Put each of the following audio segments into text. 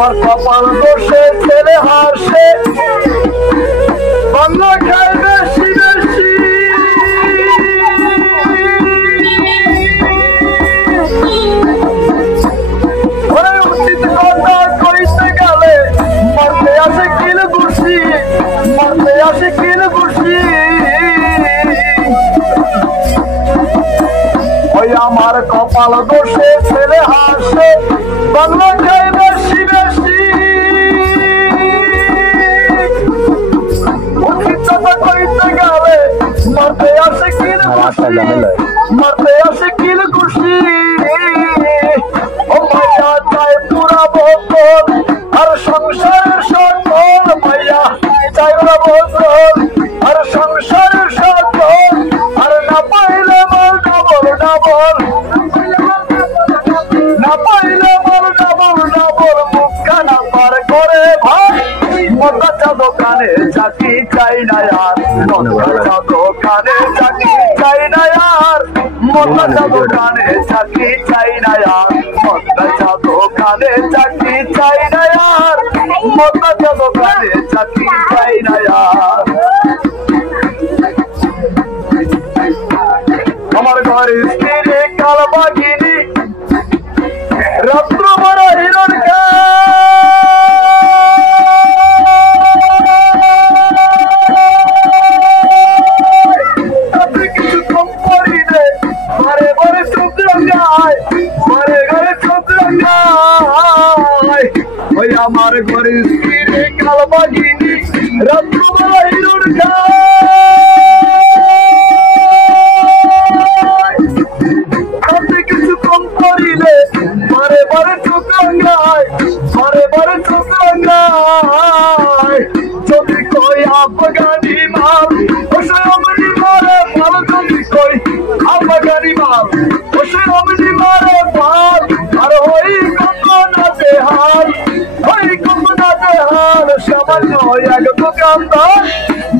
আমার কপাল দোষে ছেলে হাসে বাংলা খায় বেশি বেশি উচিত কথা কইতে গেলে মারতে আসে কিল ঘুষি মারতে আসে কিল ঘুষি ওই আমার কপাল দোষে ছেলে হাসে বাংলা খায় বেশি বেশি উচিত কথা কইতে গেলে মারতে আসে কিল ঘুষি মারতে আসে কিল ঘুষি ও মাইয়া চাই পুরা বছর আর সংসারের সকল মাইয়া চাই পুরা বছর আর সংসারের সকল আর না পাইলে বল ডাবল ডাবল না পাইলে বল ডাবল ডাবল মুখখানা পার করে ভাই মোটা চা দোকানে চাকরি চাই না আর মোটা চা দোকানে চাকরি চাই না আর মোটা চা দোকানে চাকরি চাই না আর মোটা চা দোকানে চাকরি চাই না আর মোটা চা দোকানে চাকরি চাই না আর আমার ঘরে স্ত্রী কাল বাগিনী রাত্র বড় হিরণ কিছু কম করি রে মারে বরে চোদ্দ গায় মারে ঘরে চোদ্দ গায় ওই আমার ঘরে স্ত্রী কাল বাগিনী রাত্র বড় হিরণ কিছু কম করিলে বারে বারে চোখায় বারে বারে চোখায় যদি কই আফগানি মাল ওসে অমনি মারে মাল যদি কই আফগানি মাল ওসে অমনি মারে মাল আর ওই কমনা দেহাল ওই কমনা দেহাল সামান্য এক দোকানদার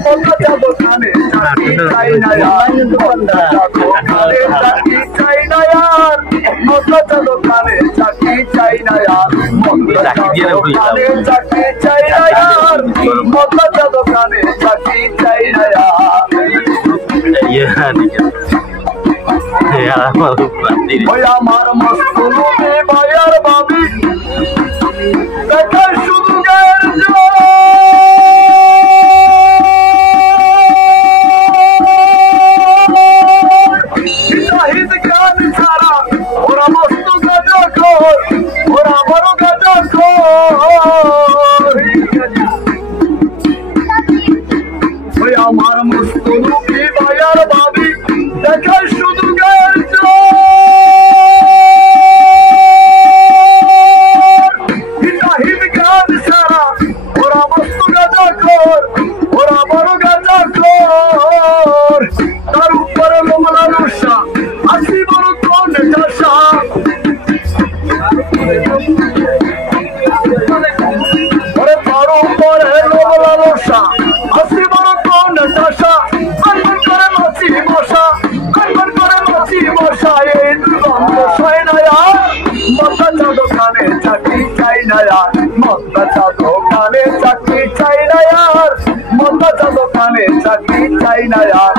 মোটা চা দোকানে চাকরি চাই না আর মোটা চা দোকানে চাকরি চাই না আর মোটা চা দোকানে চাকরি চাই না আর মোটা চা দোকানে চাকরি চাই না আর মোটা চা দোকানে চাকরি চাই না আর ওই আমার মস্ত লোভে ভাইয়ার ভাবি দেখায় শুধু গায়ের শাহিদ খান ছাড়া ওরা মস্ত গাজা খোর ওরা বড় গাজা খোর ওই আমার মস্ত লোভে ভাইয়ার ভাবি দেখায় শুধু গায়ের শাহিদ খান ছাড়া ওরা মস্ত গাজা খোর ওরা বড় গাজা খোর তার উপরে লোমলা নশা আসি বড় কোন চাষা ওরে তার উপরে লোমলা নশা আসি বড় কোন চাষা কনকন করে মাছি মশা কনকন করে মাছি মশা এই দুর্গন্ধ সয় না আর মোটা চা দোকানে চাকরি চাই না আর মোটা চা দোকানে চাকরি চাই না আর মোটা চা দোকানে চাকরি চাই না আর